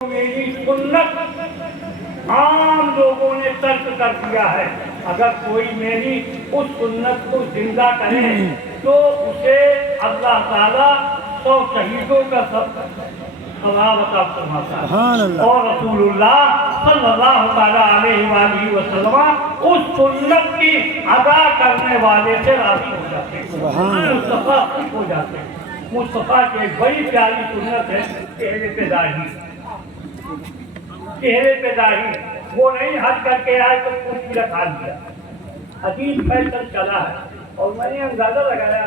میری سنت عام لوگوں نے ترک کر دیا ہے. اگر کوئی میری اس سنت کو زندہ کرے تو اسے اللہ تعالیٰ 100 شہیدوں کا ثواب عطا فرماتا ہے. اور رسول اللہ صلی اللہ تعالیٰ علیہ وآلہ وسلم اس سنت کی ادا کرنے والے سے راضی ہو جاتے ہیں, مصطفیٰ خوش ہو جاتے ہیں. مصطفیٰ کی ایک بڑی پیاری سنت ہے چہرے پہ داڑھی. چہرے پہ داڑھی وہ نہیں حج کر کے آئے تو کرسی رکھا لیا. عجیب فیشن چلا ہے. اور میں نے اندازہ لگایا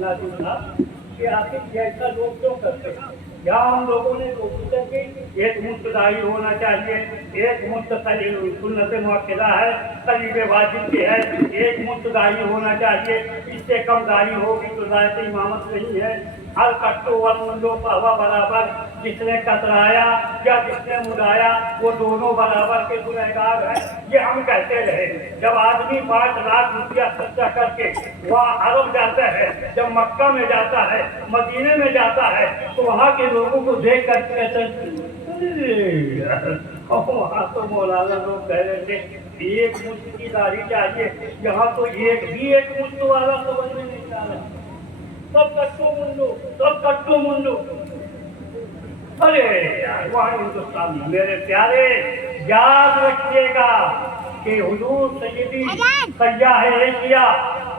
ناظرین صاحب کہ آخر ایسا لوگ کیوں کرتے ہیں. یہاں ہم لوگوں نے کوشش کی ایک مفت داڑھی ہونا چاہیے, ایک مفت سنت مؤکدہ ہے, قریب واجب کی ہے, ایک مفت داڑھی ہونا چاہیے, اس سے کم داڑھی ہوگی تو ذات امامت نہیں ہے. ہر کٹو اور منڈو پہوا برابر, جس نے کترایا یا جس نے مڈایا وہ دونوں برابر کے گنہگار ہیں. یہ ہم کہتے رہے. جب آدمی 5 لاکھ روپیہ خرچہ کر کے وہاں عرب جاتا ہے, جب مکہ میں جاتا ہے, مدینے میں جاتا ہے, تو وہاں کے لوگوں کو دیکھ کر کہتے ہیں وہاں تو مولانا لوگ کہہ رہے تھے ایک مشت کی داڑھی چاہیے, یہاں تو ایک مشت والا سمجھ میں نہیں آ رہا. سب کٹو منڈو. ارے یار وہاں ہندوستان میں میرے پیارے یاد رکھیے گا کہ حضور سیدی سیاح ایشیا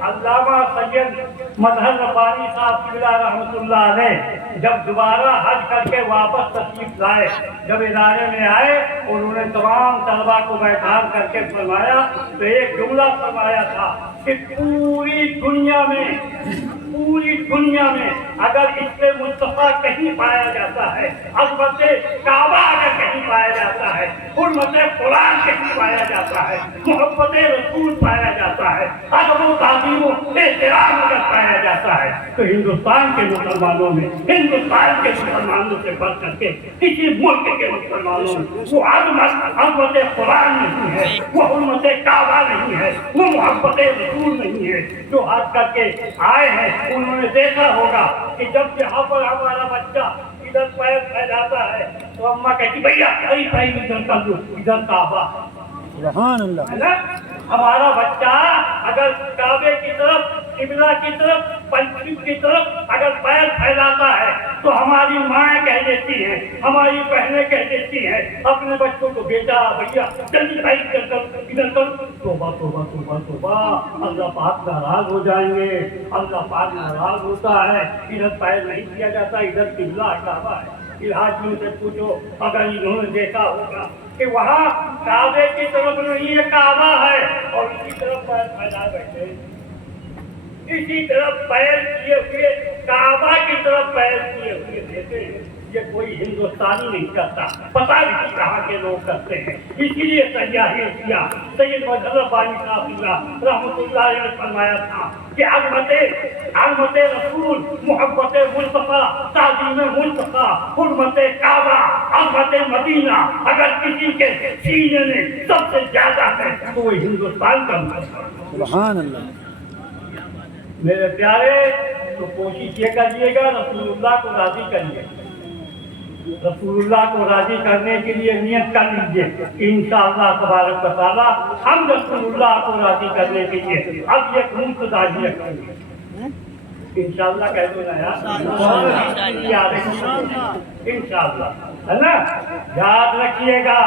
علامہ سید مظہر ربانی صاحب قبلہ رحمۃ اللہ علیہ جب دوبارہ حج کر کے واپس تشریف لائے, جب ادارے میں آئے انہوں نے تمام طلبا کو بیٹھا کر کے فرمایا تو ایک جملہ فرمایا تھا کہ پوری دنیا میں اگر اس سے مصطفیٰ کہیں پایا جاتا ہے, عظمت کعبہ اگر کہیں پایا جاتا ہے, حرمت قرآن کہیں پایا جاتا ہے, محبت رسول پایا جاتا ہے, ادب و تعظیم و احترام اگر پایا جاتا ہے, تو ہندوستان کے مسلمانوں میں, ہندوستان کے مسلمانوں سے بڑھ کر کے کسی ملک کے مسلمانوں میں وہ عظمت قرآن نہیں ہے, وہ حرمت کعبہ نہیں ہے, وہ محبت رسول نہیں ہے. جو حج کر کے آئے ہیں انہوں نے دیکھا ہوگا کہ جب یہاں پر ہمارا بچہ ادھر پیر پھیلاتا ہے تو اماں کہتی بھیا پیر ادھر کر لو, ادھر کعبہ. سبحان اللہ. ہمارا بچہ اگر کعبے کی طرف, قبلہ کی طرف, پنچم کی طرف اگر پیر پھیلاتا ہے تو ہماری مائیں کہہ دیتی ہیں, ہماری بہنیں کہہ دیتی ہیں اپنے بچوں کو, بیٹا بھیا جلدی بھائی ادھر کر. توبہ توبہ توبہ توبہ, اللہ پاک ناراض ہو جائیں گے. اللہ پاک ناراض ہوتا ہے. ادھر پیر نہیں کیا جاتا, ادھر قبلہ کعبہ ہے. الحاجیوں سے پوچھو اگر انہوں نے دیکھا ہوگا کہ وہاں کعبے کی طرف نہیں ہے, کعبہ ہے, اور اسی طرف پیر پھیلا بیٹھے, اسی طرف پیر کیے ہوئے, کعبہ کی طرف پیر کیے ہوئے دیتے ہیں. یہ کوئی ہندوستانی نہیں کرتا, پتہ نہیں کہاں کے لوگ کرتے ہیں. اسی لیے سیاح ایشیا سید مظہر ربانی صاحب رحمۃ اللہ علیہ نے فرمایا تھا کہ عظمت رسول, محبت مصطفیٰ, تعظیم مصطفیٰ, حرمت کعبہ, عظمت مدینہ اگر کسی کے سینے میں سب سے زیادہ ہے تو وہ ہندوستان کا سبحان اللہ. میرے پیارے, تو کوشش یہ کریے گا رسول اللہ کو راضی کریے. رسول اللہ کو راضی کرنے کے لیے نیت کر لیجیے کہ انشاءاللہ تبارک و تعالیٰ ہم رسول اللہ کو راضی کرنے کے لیے اب ایک مفت داڑھی رکھیں گے. انشاءاللہ کہہ دو نا یار, انشاءاللہ ہے نا. یاد رکھیے گا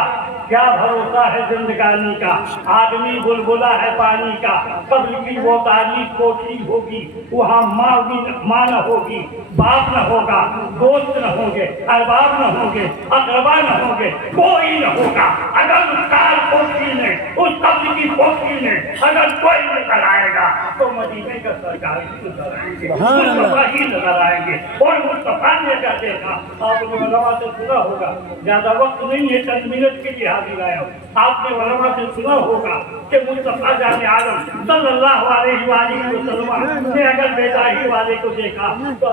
کیا بھروسہ ہے زندگانی کا, آدمی بلبلا ہے پانی کا. قبر کی وہ تاریخ کوٹھی ہوگی, وہاں ماں نہ ہوگی, باپ نہ ہوگا, دوست نہ ہوں گے, احباب نہ ہوں گے, اقربا نہ ہوں گے, کوئی نہ ہوگا. اگر اس کار کوٹھی میں, اس قبر کی کوٹھی میں اگر کوئی نظر آئے گا تو مدینے کا سرکار ہی نظر آئیں گے, مصطفیٰ ہی نظر آئیں گے. اور مصطفیٰ نے کیا دیکھا, آپ نے علماء سے سنا ہوگا, زیادہ وقت نہیں ہے, 10 منٹ کے لیے حاضر آیا ہوں. آپ نے علماء سے سنا ہوگا کہ مصطفیٰ جان عالم صلی اللہ علیہ وآلہ وسلم نے اگر بیداہی والے کو دیکھا تو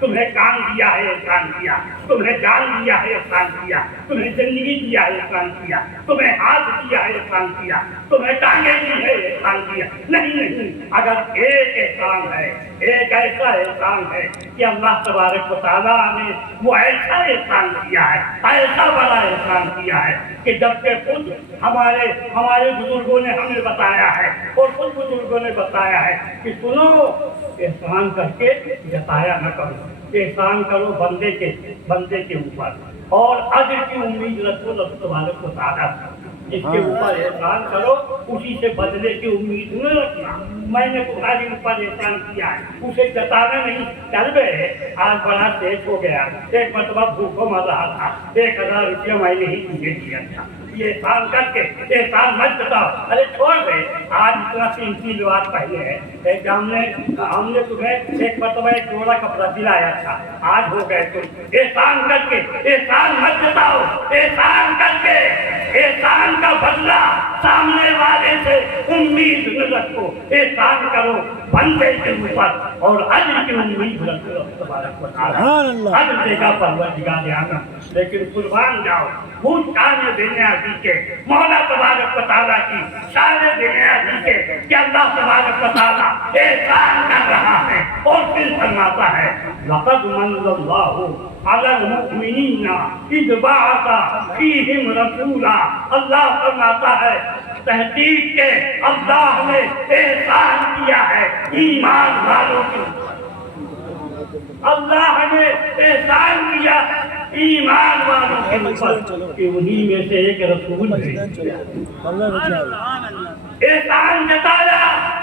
تمہیں کان دیا ہے احسان کیا, تمہیں جان دیا ہے احسان کیا, تمہیں زندگی دیا ہے احسان کیا, تمہیں ہاتھ دیا ہے احسان کیا, تمہیں ٹانگیں دی ہے احسان کیا. نہیں, اگر ایک احسان ہے, ایک ایسا احسان ہے کہ اللہ تبارک و تعالیٰ نے وہ ایسا احسان کیا ہے, ایسا بڑا احسان کیا ہے کہ جب کہ خود ہمارے بزرگوں نے ہمیں بتایا ہے اور خود بزرگوں نے بتایا ہے کہ سنو, احسان کر کے جتایا نہ کرو, احسان کرو بندے کے اوپر اور اجر کی امید رکھو رب تبارک و تعالیٰ سے. جس کے اوپر احسان کرو اسی سے بدلے کی امید نہ رکھنا. میں نے تمہارے اوپر احسان کیا ہے اسے جتانا نہیں. چل گئے آج بڑا تیز ہو گیا, ایک مرتبہ بھوکوں مر رہا تھا, 1000 روپیہ میں نے ہی تجھے دیا تھا, یہ احسان کر کے احسان مت بتاؤ. ارے چھوڑ دے, آج اتنا قیمتی لباس پہنے ہیں, ایک ہم نے تمہیں ایک مرتبہ ایک جوڑا کپڑا دلایا تھا, آج ہو گئے تم. احسان کر کے احسان مت بتاؤ, احسان کر کے احسان کا بدلہ سامنے والے سے امید نہ رکھو. احسان کرو بندے کے اوپر اور اجر کی امید رکھو تبارک و تعالیٰ. اجر دے گا پروردگار عالم, لیکن قربان جاؤ بھوت شان دنیا کے مولا تبارک و تعالیٰ کی شان دنیا کے کہ اللہ تبارک و تعالیٰ احسان کر رہا ہے اور پھر فرماتا ہے لقد من اللہ علی المؤمنین اذ بعث فیہم رسولا. اللہ فرماتا ہے تحقیق کے اللہ نے احسان کیا ہے ایمان والوں کی, اللہ نے احسان کیا ایمان والوں کے اوپر کہ انہی میں سے ایک رسول احسان جتایا.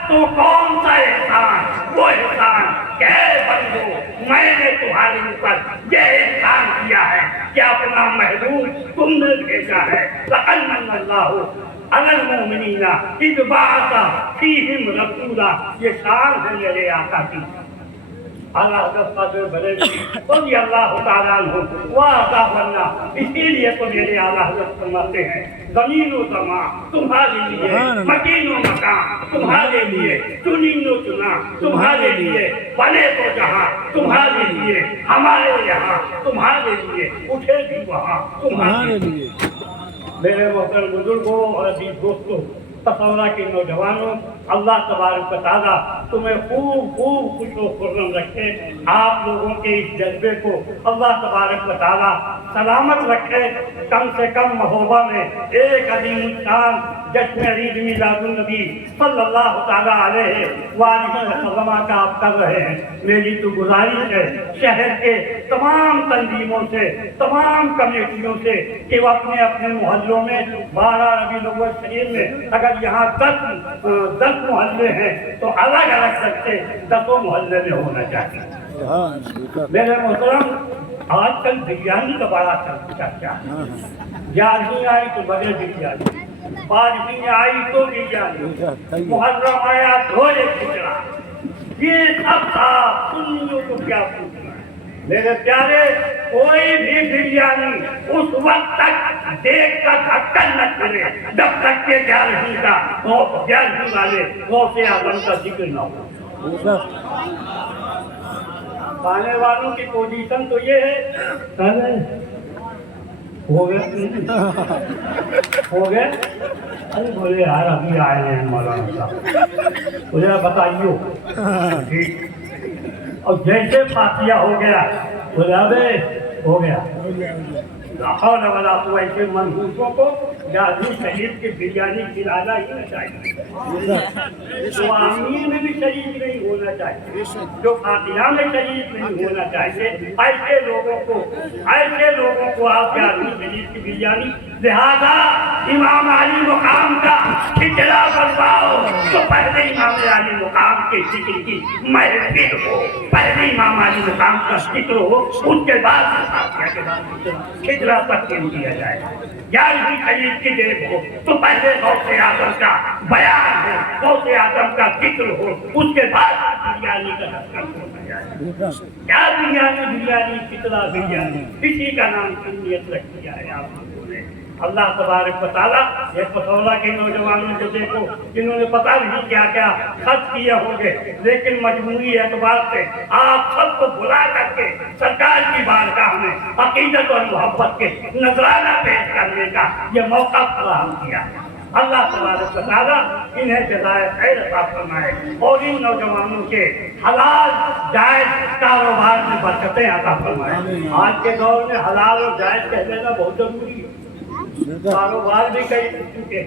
تو کون سا احسان؟ وہ احسان کہ اے بندو میں نے تمہارے اوپر یہ احسان کیا ہے کہ اپنا محبوب تم نے بھیجا ہے. لقد من اللہ علی المؤمنین اذ بعث فیہم رسولا. یہ شان ہے میرے آقا کی. اللہ حضرت قادر بریلوی رضی اللہ تعالیٰ عنہ وعطا بننا. اسی لیے تو میرے اعلیٰ حضرت فرماتے ہیں زمین و زمان تمہارے لیے, مکین و مکان تمہارے لیے, چنین و چنا تمہارے لیے, بنے تو جہاں تمہارے لیے, ہمارے یہاں تمہارے لیے, اٹھے بھی وہاں تمہارے لیے. میرے محترم بزرگوں اور عزیز دوستوں, تصورہ کے نوجوانوں, اللہ تبارک و تعالیٰ تمہیں خوب خوش و خرم رکھے. آپ لوگوں کے اس جذبے کو اللہ تبارک و تعالیٰ سلامت رکھے. کم سے کم محبوبہ میں ایک عظیم انسان جشن عید میلاد النبی صلی اللہ تعالیٰ علیہ وآلہ وسلم کا آپ کر رہے ہیں. میری تو گزارش ہے شہر کے تمام تنظیموں سے, تمام کمیٹیوں سے کہ وہ اپنے اپنے محلوں میں 12 ربیع الاول شریف میں اگر یہاں 10 محلے ہیں تو الگ الگ رکھتے 10 محلے میں ہونا چاہیے. میرے محترم, آج کل بریانی کا بڑا چرچا ہے. 11ویں آئی تو بغیر بریانی, 12ویں آئی تو بریانی, محرم آیا تو ایک کھچڑا. یہ سب تھا, سنیوں کو کیا پوچھنا ہے. میرے پیارے, کوئی بھی بریانی اس وقت تک دیکھ کر ڈھکن نہ کرے جب تک کہ 11ویں والے غوث اعظم کا ذکر نہ ہو. کھانے والوں کی پوزیشن تو یہ ہے, ہو گئے ارے بولے یار ابھی آئے ہیں مولانا صاحب, مجھے بتائیے. اور جیسے فاتحہ ہو گیا بولے ابے ہو گیا. حول ولا قوت ایسے منحوسوں کو 11ویں شریف کی بریانی کھلانا ہی نہ چاہیے. جو آمین میں بھی شریک نہیں ہونا چاہیے, جو فاتحہ میں شریک نہیں ہونا چاہیے, ایسے لوگوں کو آپ 11ویں شریف کی بریانی. لہذا امام علی مقام کا کھچڑا بنواؤ تو پہلے امام علی مقام کے ذکر کی محفل ہو, پہلے امام علی مقام کا ذکر ہو, ان کے بعد فاتحہ کے بعد کھچڑا تقسیم کیا جائے. 11ویں شریف کی دیکھ ہو تو پہلے غوث اعظم کا بیان ہو, غوث اعظم کا ذکر ہو, اس کے بعد بریانی کا رسم ہونا جائے. کیا بریانی کتنا بریانی, اسی کا نام سنیت رکھ دیا ہے آپ لوگوں نے. اللہ تبارک و تعالیٰ یہ پسولہ کے نوجوانوں کو دیکھو جنہوں نے پتہ نہیں کیا کیا خرچ کیے ہوں گے، لیکن مجموعی اعتبار سے آپ سب کو بلا کر کے سرکار کی بارگاہ میں عقیدت اور محبت کے نذرانہ پیش کرنے کا یہ موقع فراہم کیا۔ اللہ تبارک و تعالیٰ انہیں جزائے خیر عطا فرمائے اور ان نوجوانوں کے حلال جائز کاروبار میں برکتیں عطا فرمائے۔ آج کے دور میں حلال اور جائز کہہ دینا بہت ضروری ہے، کاروبار بھی کئی قسم کے،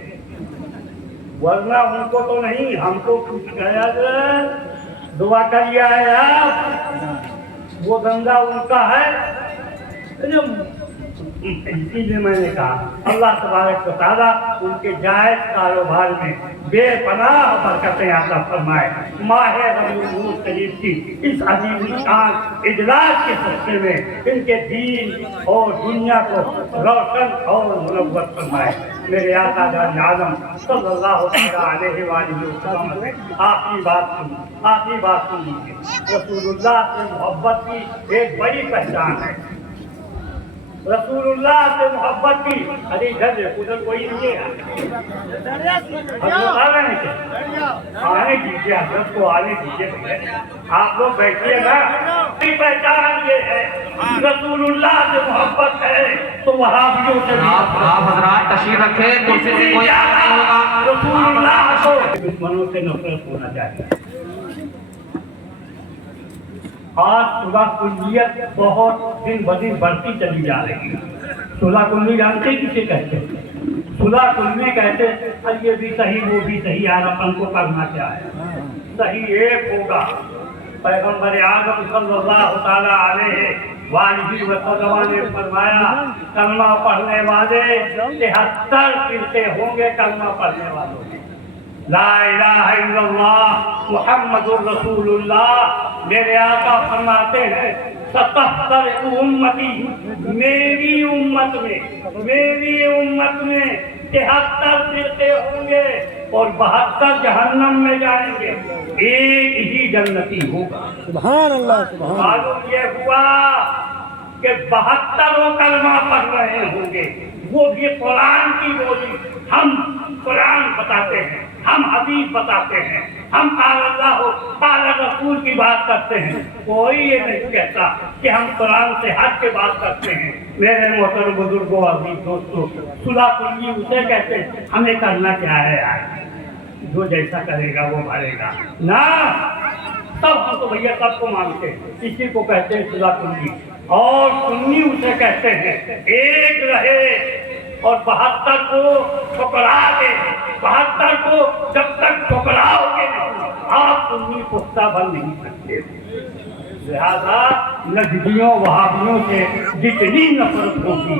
ورنہ ان کو تو نہیں، ہم کو کچھ گیا دعا کیا ہے آپ، وہ دنگا ان کا ہے۔ اسی لیے میں نے کہا اللہ تبارک و تعالیٰ ان کے جائز کاروبار میں بے پناہ برکتیں عطا فرمائے۔ ماہ ربیع الاول شریف کی اس عظیم شان اجلاس کے سلسلے میں ان کے دین اور دنیا کو روشن اور منور فرمائے۔ میرے آقا جان عالم صلی اللہ علیہ وآلہ وسلم نے آخری بات سنیے۔ رسول اللہ سے محبت کی ایک بڑی پہچان ہے، رسول اللہ سے محبت کی۔ ارے ادھر کوئی نہیں ہے، حضرت آ رہے ہیں کیا؟ آنے دیجیے، حضرت کو آنے دیجیے، آپ لوگ بیٹھیے نا۔ پہچان یہ ہے رسول اللہ سے محبت ہے تو وہابیوں سے آپ حضرات تشریف رکھیں، کرسی سے کوئی نہیں ہوگا۔ رسول اللہ کو دشمنوں سے نفرت ہونا چاہیے۔ آج صلح کلیت بہت دن بدن بڑھتی چلی جا رہی ہے۔ صلح کلی جانتے کسے کہتے ہیں؟ صلح کلی کہتے ہیں یہ بھی صحیح وہ بھی صحیح، یار اپن کو کرنا کیا ہے، صحیح ایک ہوگا۔ پیغمبر اعظم صلی اللہ تعالیٰ علیہ وآلہ وسلم نے فرمایا کلمہ پڑھنے والے 73 فرقے ہوں گے، کلمہ پڑھنے والوں کے، لا الہ الا اللہ محمد الرسول اللہ۔ میرے آقا فرماتے ہیں 77 امتی، میری امت میں 73 فرقے ہوں گے اور 72 جہنم میں جائیں گے، ایک ہی جنتی ہوگا۔ سبحان اللہ، سبحان اللہ۔ معلوم یہ ہوا کہ 72 کلمہ پڑھ رہے ہوں گے، وہ بھی قرآن کی بولی۔ ہم قرآن بتاتے ہیں، ہم حدیث بتاتے ہیں، ہم قال اللہ قال رسول کی بات کرتے ہیں، کوئی یہ نہیں کہتا کہ ہم قرآن سے ہٹ کے بات کرتے ہیں۔ میرے محترم بزرگوں عزیز دوستوں، صلح کلی اسے کہتے ہیں ہمیں کرنا کیا ہے یار، جو جیسا کرے گا وہ بھرے گا نا، سب ہم تو بھیا سب کو مانتے ہیں، اسی کو کہتے ہیں صلح کلی۔ اور سنی اسے کہتے ہیں ایک رہے اور 72 کو ٹھکرا دے، 72 کو جب تک ٹھکراؤ گے آپ سنی پختہ بن نہیں سکتے۔ لہذا نجدیوں وہابیوں سے جتنی نفرت ہوگی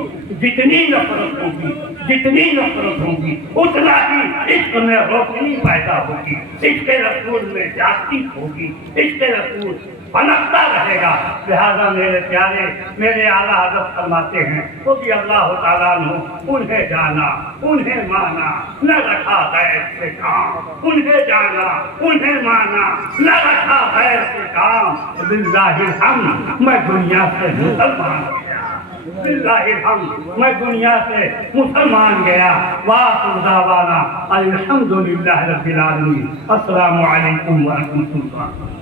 اتنا ہی عشق میں روشنی پیدا ہوگی، عشق رسول میں جاتی ہوگی، عشق رسول پنپتا رہے گا۔ لہذا میرے پیارے، میرے اعلیٰ حضرت فرماتے ہیں رضی اللہ تعالیٰ عنہ، انہیں جانا انہیں مانا نہ رکھا غیر سے کام، انہیں جانا انہیں مانا نہ رکھا غیر سے کام۔ باللہ الحمد میں دنیا سے مسلمان گیا، باللہ الحمد میں دنیا سے مسلمان گیا۔ وآخر دعوانا الحمدللہ رب العالمین۔ السلام علیکم ورحمۃ اللہ۔